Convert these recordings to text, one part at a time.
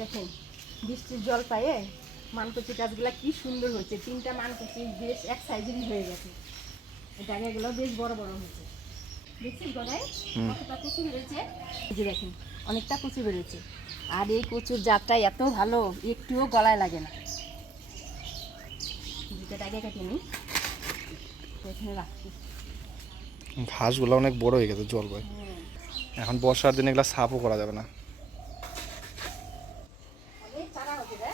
দেখেন বৃষ্টির জল পায়ে মানকচি গাছগুলা কি সুন্দর হয়েছে। 3টা মানকচি বেশ এক সাইজেরই হয়ে গেছে। এই ডাঙাগুলো বেশ বড় বড় হয়েছে। দেখছেন গলায় কতটা কচু বেরোচ্ছে। এই যে দেখেন অনেকটা কচু বেরোচ্ছে। আর এই কচুর জাতটা এত ভালো, একটুও গলায় লাগে না। দুটো ডাগে কাটিয়ে নিই, এখানে রাখছি। ঘাসগুলো অনেক বড় হয়ে গেছে জল পায়। এখন বর্ষার দিনে এগুলো সাফও করা যাবে না। অনেক চারা হচ্ছে রে।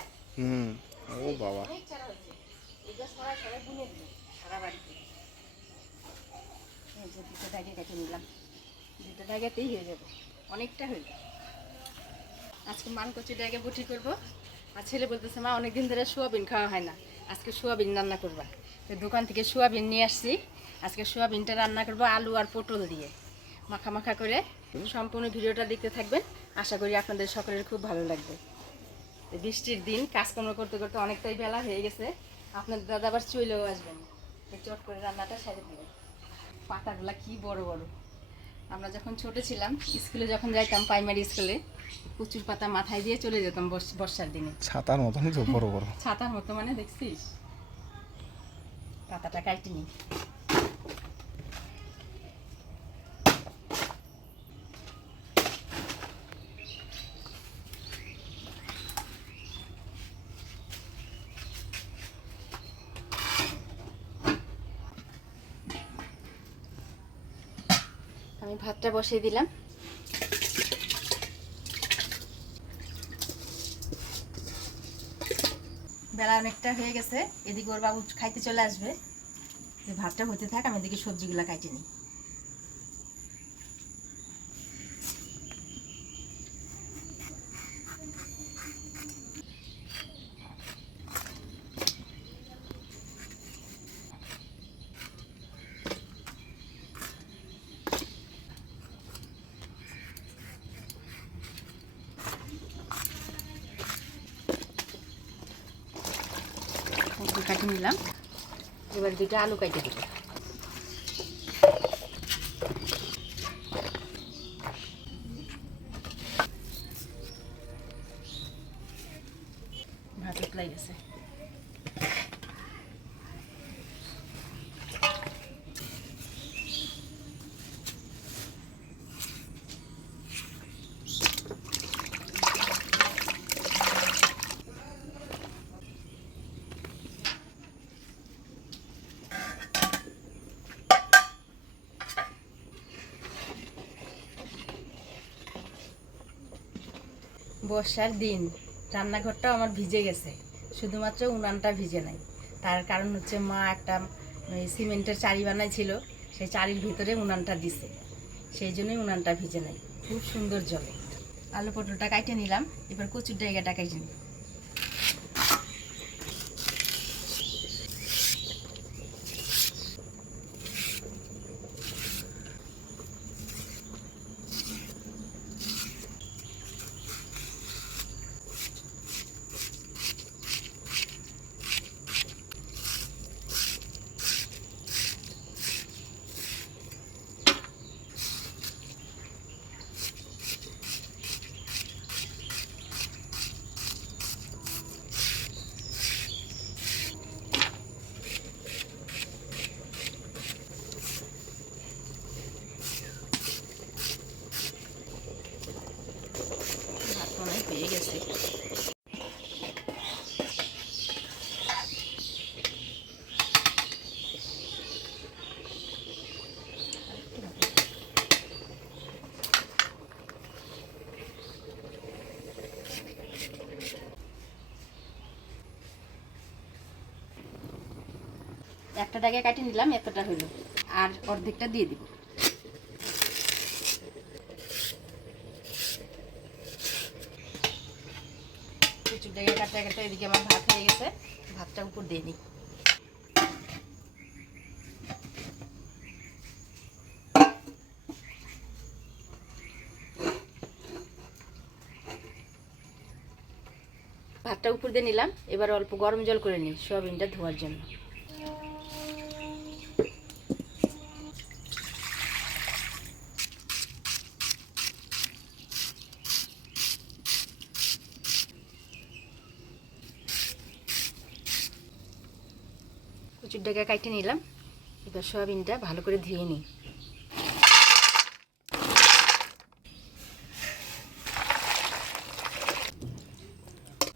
ও বাবা, অনেক চারা হচ্ছে। এগুলো সরাই সরাই বুনে দিল সারা বাড়িতে। এই যে দুটো ডাগে কেটে নিলাম, দুটো ডাগাতেই হয়ে যাবে, অনেকটা হয়ে যাবে। আজকে মানকচি ডাগে বটি করবো। আর ছেলে বলতেছে মা অনেকদিন ধরে সোয়াবিন খাওয়া হয় না, আজকে সোয়াবিন রান্না করবা। তো দোকান থেকে সোয়াবিন নিয়ে আসছি। আজকে সোয়াবিনটা রান্না করবো আলু আর পটল দিয়ে মাখা মাখা করে। সম্পূর্ণ ভিডিওটা দেখতে থাকবেন, আশা করি আপনাদের সকলের খুব ভালো লাগবে। বৃষ্টির দিন কাজকর্ম করতে করতে অনেকটাই বেলা হয়ে গেছে। আপনাদের দাদা আবার চলেও আসবেন, চট করে রান্নাটা সেরে দেবেন। পাতাগুলা কি বড় বড়। আমরা যখন ছোট ছিলাম, স্কুলে যখন যাইতাম প্রাইমারি স্কুলে, কচুর পাতা মাথায় দিয়ে চলে যেতাম বর্ষার দিনে। ছাতার মতনই তো বড় বড়। ছাতার মতো মানে দেখছিস। পাতাটা কাটি নি। আমি ভাতটা বসিয়ে দিলাম। বেলা অনেকটা হয়ে গেছে, এদিকে ওর বাবু খাইতে চলে আসবে। ভাতটা হতে থাক, আমি এদিকে সবজিগুলো কাটি নিই। কাটি নিলাম, এবার দুটো আলু কেটে দেবো। ভাত উতলাই গেছে। বর্ষার দিন রান্নাঘরটা আমার ভিজে গেছে, শুধুমাত্র উনানটা ভিজে নাই। তার কারণ হচ্ছে মা একটা সিমেন্টের চারি বানাইছিল, সেই চারির ভিতরে উনানটা দিছে, সেই জন্যই উনানটা ভিজে নাই। খুব সুন্দর জলে। আলু পটলটা কাটে নিলাম, এবার কচুর ডাইগাটা কাটে নিই। ভাত মনে হয় পেয়ে গেছে। একটা ডাগে কাটি নিলাম, এতটা হলো, আর অর্ধেকটা দিয়ে দিব। কচুর ডাগে কাটতে কাটতে এদিকে আমার ভাত হয়ে গেছে, ভাতটা উপর দিয়ে নিই। ভাতটা উপর দিয়ে নিলাম, এবার অল্প গরম জল করে নিই সোয়াবিনটা ধোয়ার জন্য। কচুর ডাগা কাটে নিলাম। এবার সয়াবিনটা ভালো করে ধুয়ে নিই।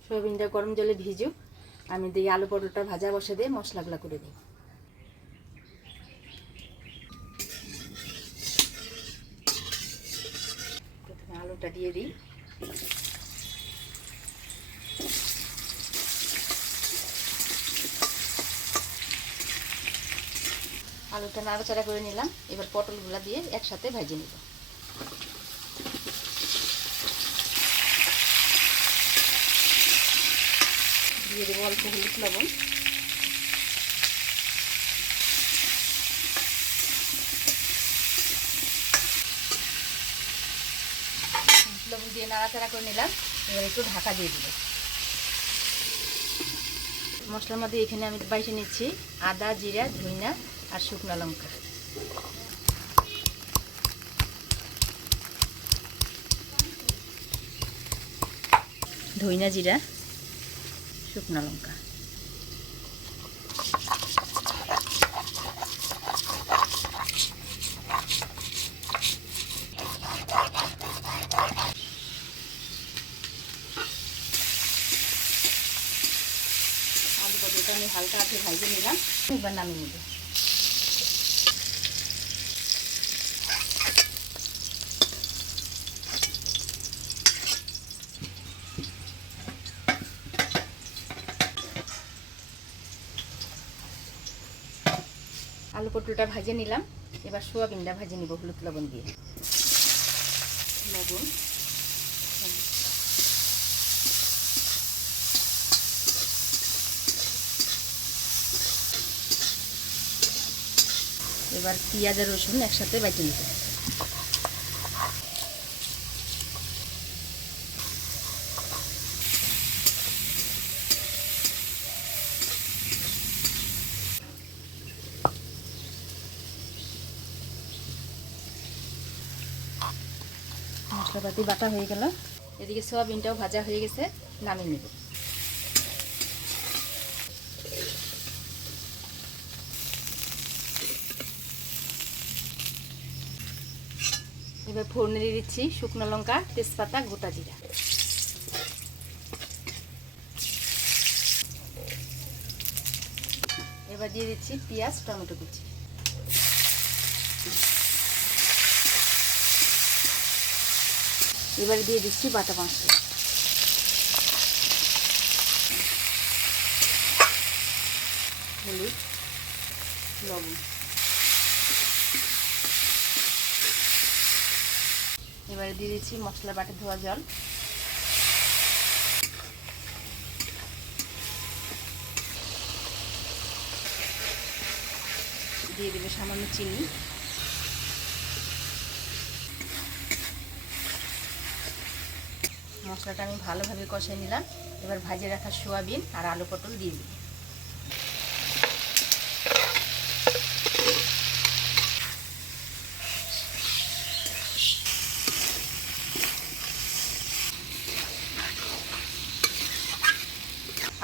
সয়াবিনটা গরম জলে ভিজুক, আমি দিই আলু পটলটা ভাজা বসে দিয়ে মশলাগুলো করে দিই। প্রথমে আলুটা দিয়ে দিই। আলুটা নাড়াচাড়া করে নিলাম। এবার পটলগুলো দিয়ে একসাথে ভেজে নিব। দিয়ে দেবো অল্প হলুদ লবণ, লবণ দিয়ে নাড়াচাড়া করে নিলাম। এবার একটু ঢাকা দিয়ে দিব। মশলার মধ্যে এখানে আমি বাইটে নিচ্ছি আদা, জিরা, ধনিয়া আর শুকনো লঙ্কা। ধনিয়া, জিরা, শুকনো লঙ্কা। আলু পটলটা আমি হালকা আছে ভাজে নিলাম। এবার নামিয়ে নেব। আলু পটলটা ভাজে নিলাম। এবার সোয়াবিনটা ভাজে নিব হলুদ লবণ দিয়ে। লবণ, এবার পেঁয়াজ আর রসুন একসাথে বেটে নিব। মশলাপাতি বাটা হয়ে গেল। এদিকে সয়াবিনটাও ভাজা হয়ে গেছে, নামিয়ে নেব। এবার ফোড়নে দিয়ে দিচ্ছি শুকনো লঙ্কা, তেজপাতা, গোটা জিরা। এবার দিয়ে দিচ্ছি পেঁয়াজ, টমেটো কুচি। এবারে দিয়ে দিচ্ছি বাটা মশলা, হলুদ, লবণ। এবারে দিয়ে দিচ্ছি মশলা বাটা ধোয়া জল। দিয়ে দেবে সামান্য চিনি। মশলাটা আমি ভালোভাবে কষিয়ে নিলাম। এবার ভাজে রাখা সোয়াবিন আর আলু পটল দিয়ে দিই।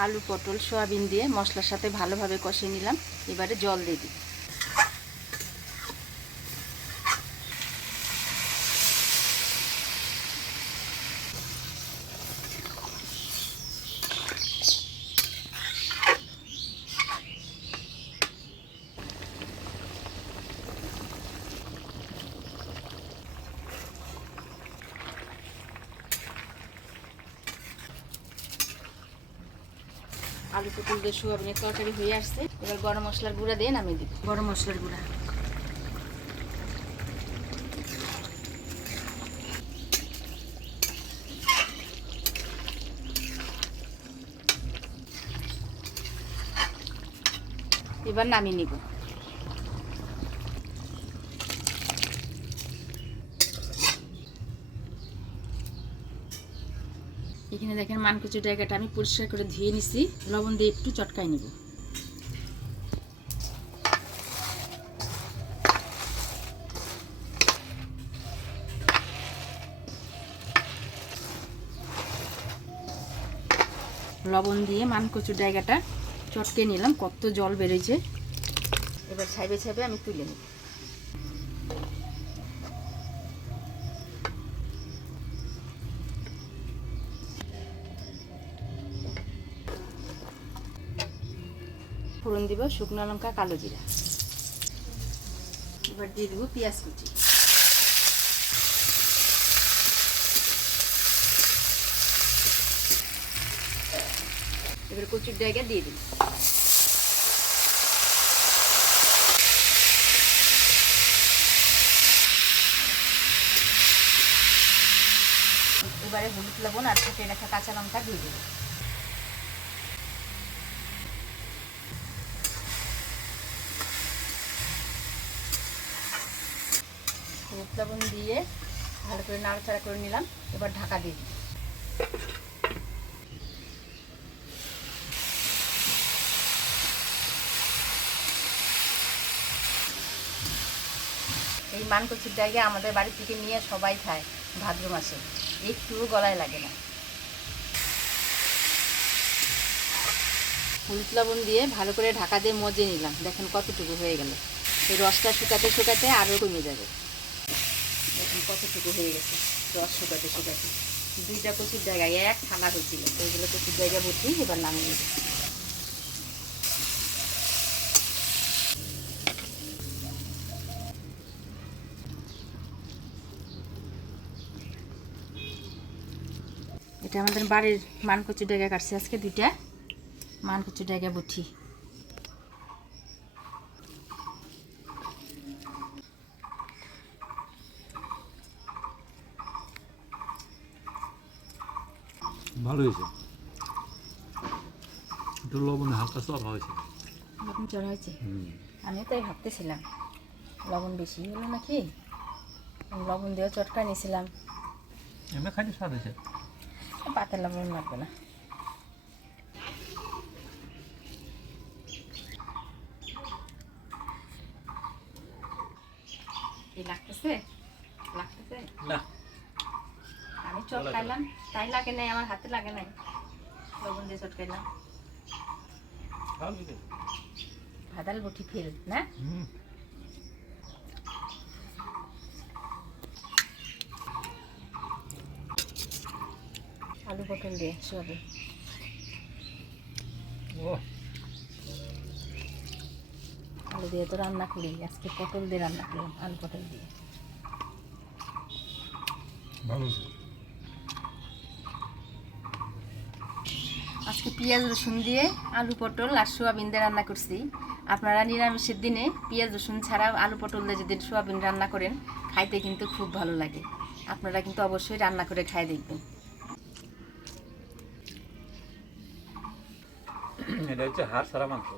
আলু পটল সোয়াবিন দিয়ে মশলার সাথে ভালোভাবে কষিয়ে নিলাম। এবারে জল দিয়ে দিই। আলু পটল দিয়ে সোয়াবিনের তরকারি হয়ে আসছে। এবার গরম মশলার গুঁড়া দিয়ে নামিয়ে দিব। গরম মশলার গুঁড়া, এবার নামিয়ে নিব। এখানে দেখেন মানকচুর জায়গাটা আমি পরিষ্কার করে ধুয়ে নিছি। লবণ দিয়ে একটু চটকাই নিব। লবণ দিয়ে মানকচুর জায়গাটা চটকে নিলাম। কত জল বেরোয়েছে। এবার ছাইবে ছাইবে আমি তুলে নিই। ফোড়ন দিব শুকনো লঙ্কা, কালো জিরা। এবার দিয়ে দেবো পেঁয়াজ কুচি। এবার কচুর জায়গা দিয়ে দিই। এবারে হলুদ লবণ আর কেটে রাখা কাঁচা লঙ্কা দিয়ে দেবো। হলুদ লবণ দিয়ে ভালো করে নাড়াচাড়া করে নিলাম। এবার ঢাকা দিয়ে দিই। এই মানকচুর জায়গায় আমাদের বাড়ি থেকে নিয়ে সবাই খায় ভাদ্র মাসে, একটুও গলায় লাগে না। হলুদ লবণ দিয়ে ভালো করে ঢাকা দিয়ে মজে নিলাম। দেখেন কতটুকু হয়ে গেল। এই রসটা শুকাতে শুকাতে আরও কমে যাবে। দেখুন কতটুকু হয়ে গেছে রস শুকাতে শুকাতে। 2টা কচুর জায়গায় 1 থালা হয়েছিল, তো এগুলো কচুর জায়গা ভর্তি। এবার নামিয়ে নেব। এটা আমাদের বাড়ির মানকচুর জায়গা কাটছে আজকে 2টা মানকচুর জায়গা বটি। ভালো হয়েছে, একটু লবণে হালকা চড়া হয়েছে। লবণ চড়া হয়েছে, আমিও তাই ভাবতেছিলাম লবণ বেশি হলো নাকি। লবণ দিয়েও চটকা নিয়েছিলাম, এমনি খাইতে স্বাদ হয়েছে। পাতে লবণ লাগবে না। লাগতেছে লাগতেছে না, আমি চটকাইলাম তাই লাগে নাই, আমার হাতে লাগে নাই, লবণ দিয়ে চটকাইলাম। ভাদাল বটি ফেল না। আলু পটল দিয়ে সবে আলু দিয়ে তো রান্না করি, আজকে পটল দিয়ে রান্না করলাম, আলু পটল দিয়ে। ভালো হয়েছে। আজকে পেঁয়াজ রসুন দিয়ে আলু পটল আর সোয়াবিন দিয়ে রান্না করছি। আপনারা নিরামিষের দিনে পেঁয়াজ রসুন ছাড়া আলু পটল দিয়ে যদি সোয়াবিন রান্না করেন, খাইতে কিন্তু খুব ভালো লাগে। আপনারা কিন্তু অবশ্যই রান্না করে খাই দেখবেন। এটা হচ্ছে হাড় ছাড়া মাংস।